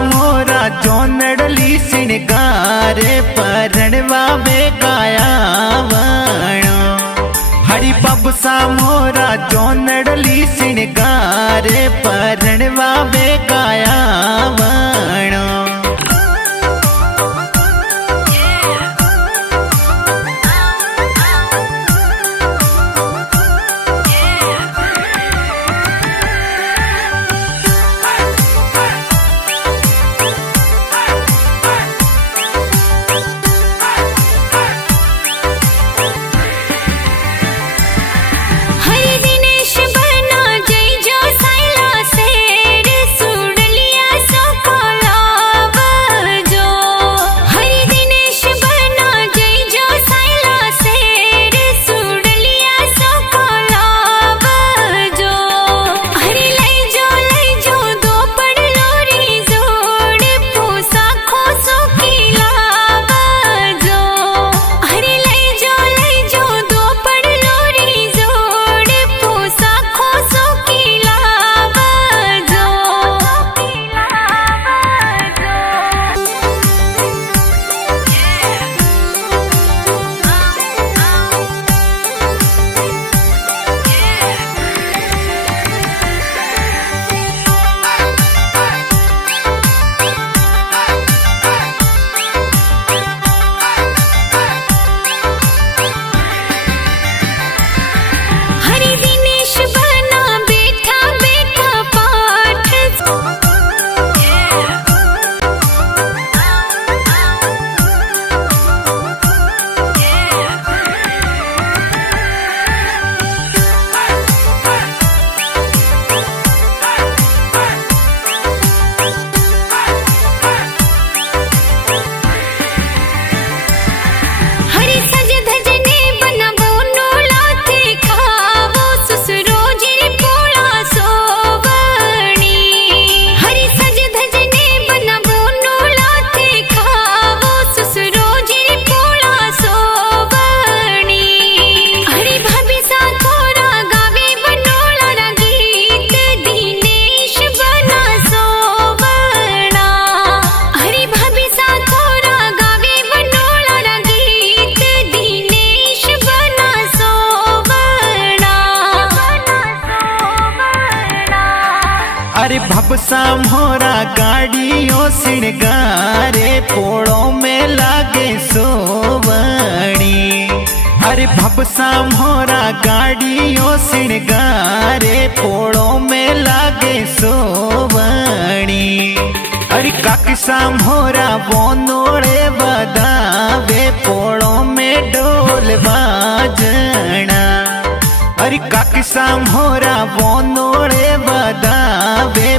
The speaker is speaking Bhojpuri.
मोरा जोनड़ली सिणगारे परणवा वे गाया वणो। हरि बबसा मोरा जोनड़ली सिणगारे परणवा वे गाया वणो। अरे भबसा मोरा गाड़ियों सिणगारे पोड़ों में लागे सोवणी। अरे भबसा मोरा गाड़ियों सिणगारे पोड़ों में लागे सोवणी। अरे काकसा मोरा बोनोड़े बदावे पोड़ों में ढोल बाजना। अरे काकसा मोरा बोनोड़े बदावे